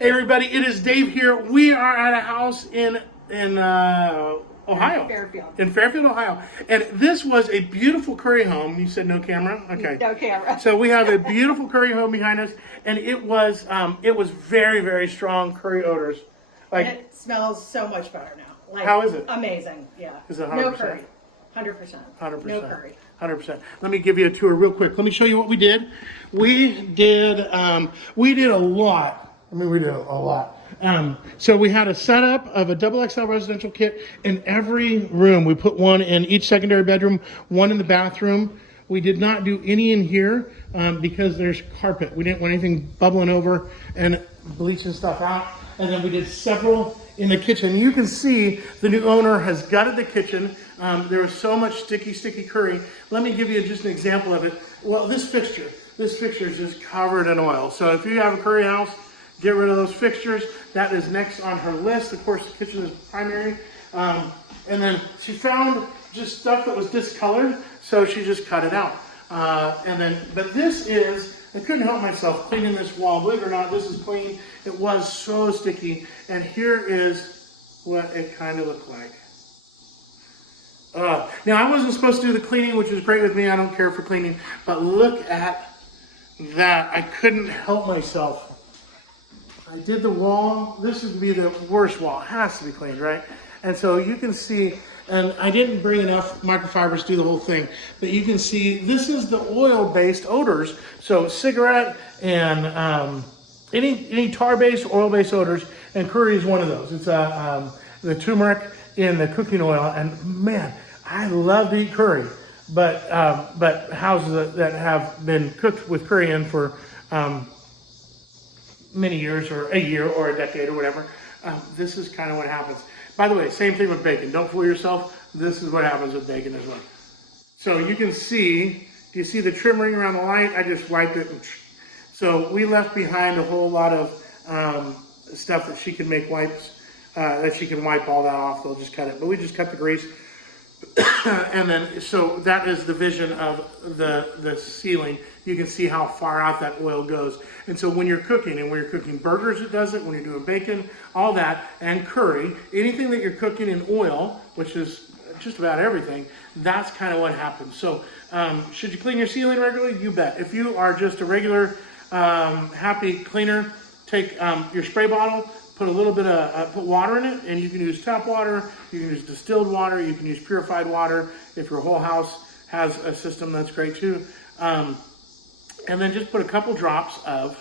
Hey everybody, it is Dave here. We are at a house in Ohio. Fairfield. In Fairfield, Ohio. And this was a beautiful curry home. You said no camera? Okay. No camera. So we have a beautiful curry home behind us, and it was very, very strong curry odors. And it smells so much better now. Like, how is it? Amazing. Yeah. Is it 100%? No curry. 100%. 100%. No curry. 100%. Let me give you a tour real quick. Let me show you what we did. We did a lot. I mean, we did a lot. So we had a setup of a double XL residential kit in every room. We put one in each secondary bedroom, one in the bathroom. We did not do any in here because there's carpet. We didn't want anything bubbling over and bleaching stuff out. And then we did several in the kitchen. You can see the new owner has gutted the kitchen. There was so much sticky curry. Let me give you just an example of it. Well, this fixture is just covered in oil. So if you have a curry house, get rid of those fixtures. That is next on her list. Of course, the kitchen is primary. And then she found just stuff that was discolored, so she just cut it out. But this is, I couldn't help myself cleaning this wall. Believe it or not, this is clean. It was so sticky. And here is what it kind of looked like. Now, I wasn't supposed to do the cleaning, which is great with me. I don't care for cleaning. But look at that. I couldn't help myself. I did the wall. This would be the worst wall. It has to be cleaned, right? And so you can see, and I didn't bring enough microfibers to do the whole thing, but you can see this is the oil-based odors. So cigarette and any tar-based, oil-based odors, and curry is one of those. It's the turmeric in the cooking oil, and man, I love to eat curry, but houses that have been cooked with curry in for many years or a year or a decade or whatever, this is kind of what happens. By the way, same thing with bacon. Don't fool yourself. This is what happens with bacon as well. So you can see, do you see the trim ring around the light? I just wiped it. So we left behind a whole lot of stuff that she can make wipes, that she can wipe all that off. They'll just cut it. But we just cut the grease. And then, so that is the vision of the ceiling. You can see how far out that oil goes. And so when you're cooking, and when you're cooking burgers, it does it. When you're doing bacon, all that, and curry, anything that you're cooking in oil, which is just about everything, that's kind of what happens. So should you clean your ceiling regularly? You bet. If you are just a regular happy cleaner, take your spray bottle, put a little bit of put water in it, and you can use tap water, you can use distilled water, you can use purified water. If your whole house has a system, that's great too. And then just put a couple drops of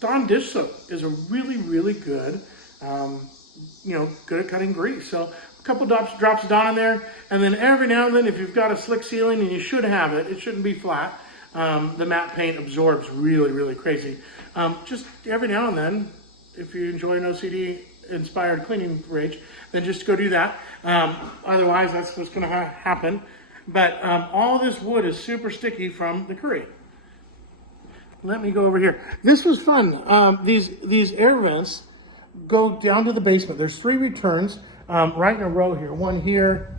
Dawn dish soap. Is a really good, good at cutting grease. So a couple drops of Dawn in there, and then every now and then, if you've got a slick ceiling, and you should have it, it shouldn't be flat. The matte paint absorbs really crazy. Just every now and then, if you enjoy an OCD-inspired cleaning rage, then just go do that. Otherwise, that's what's going to happen. But all this wood is super sticky from the curry. Let me go over here. This was fun. These air vents go down to the basement. There's 3 returns right in a row here. One here,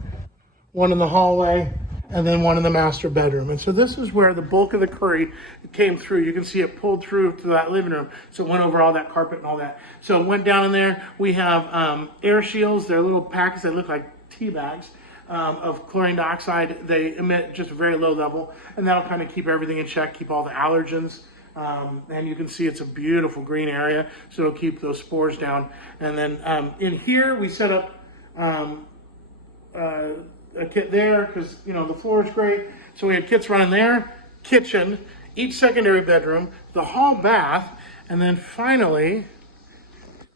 one in the hallway, and then one in the master bedroom. And so this is where the bulk of the curry came through. You can see it pulled through to that living room. So it went over all that carpet and all that. So it went down in there. We have air shields. They're little packets that look like tea bags of chlorine dioxide. They emit just a very low level, and that'll kind of keep everything in check, keep all the allergens. And you can see it's a beautiful green area, so it'll keep those spores down. And then in here, we set up a kit there because the floor is great. So we had kits running there, kitchen, each secondary bedroom, the hall bath, and then finally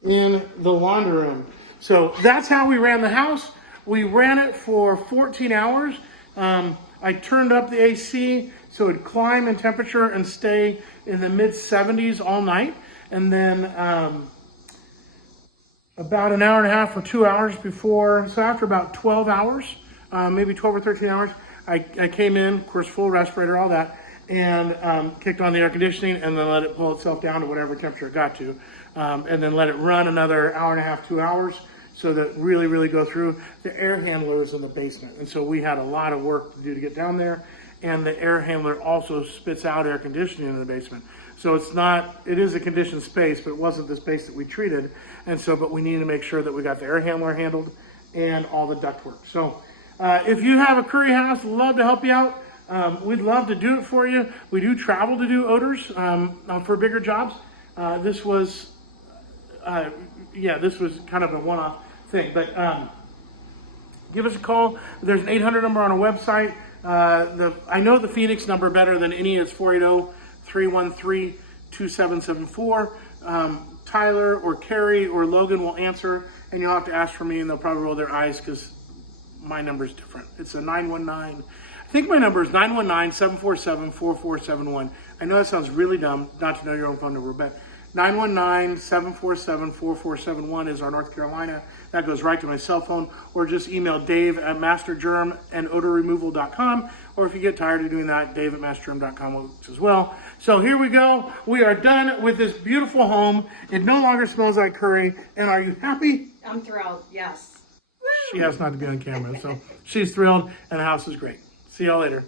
in the laundry room. So that's how we ran the house. We ran it for 14 hours. I turned up the AC so it'd climb in temperature and stay in the mid 70s all night. And then about an hour and a half or 2 hours before, so after about 12 hours, maybe 12 or 13 hours, I came in, of course, full respirator, all that, and kicked on the air conditioning, and then let it pull itself down to whatever temperature it got to, and then let it run another hour and a half, 2 hours, so that really go through. The air handler is in the basement, and so we had a lot of work to do to get down there, and the air handler also spits out air conditioning in the basement. So it's not, it is a conditioned space, but it wasn't the space that we treated. And so, but we need to make sure that we got the air handler handled and all the ductwork. So if you have a curry house, love to help you out. We'd love to do it for you. We do travel to do odors for bigger jobs. This was kind of a one-off thing, but give us a call. There's an 800 number on our website. I know the Phoenix number better than any. It's 480-313-2774. Tyler or Carrie or Logan will answer, and you'll have to ask for me, and they'll probably roll their eyes because my number is different. It's a 919. I think my number is 919-747-4471. I know that sounds really dumb not to know your own phone number, but 919-747-4471 is our North Carolina. That goes right to my cell phone, or just email Dave at mastergermandodorremoval.com, or if you get tired of doing that, Dave at mastergerm.com works as well. So here we go. We are done with this beautiful home. It no longer smells like curry. And are you happy? I'm thrilled, yes. She has not to be on camera, so she's thrilled, and the house is great. See y'all later.